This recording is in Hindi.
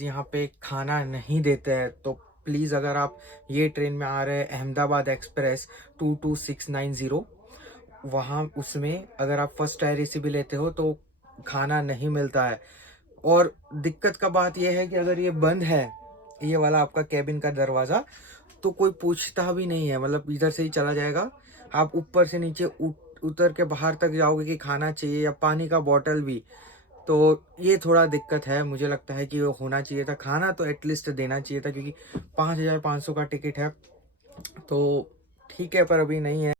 यहाँ पे खाना नहीं देते हैं, तो प्लीज़ अगर आप ये ट्रेन में आ रहे हैं अहमदाबाद एक्सप्रेस 22690, वहाँ उसमें अगर आप फर्स्ट टायर एसी भी लेते हो तो खाना नहीं मिलता है। और दिक्कत का बात यह है कि अगर ये बंद है, ये वाला आपका कैबिन का दरवाज़ा, तो कोई पूछता भी नहीं है, मतलब इधर से ही चला जाएगा। आप ऊपर से नीचे उतर के बाहर तक जाओगे कि खाना चाहिए या पानी का बॉटल भी, तो ये थोड़ा दिक्कत है। मुझे लगता है कि वो होना चाहिए था, खाना तो एटलीस्ट देना चाहिए था, क्योंकि 5500 का टिकट है। तो ठीक है, पर अभी नहीं है।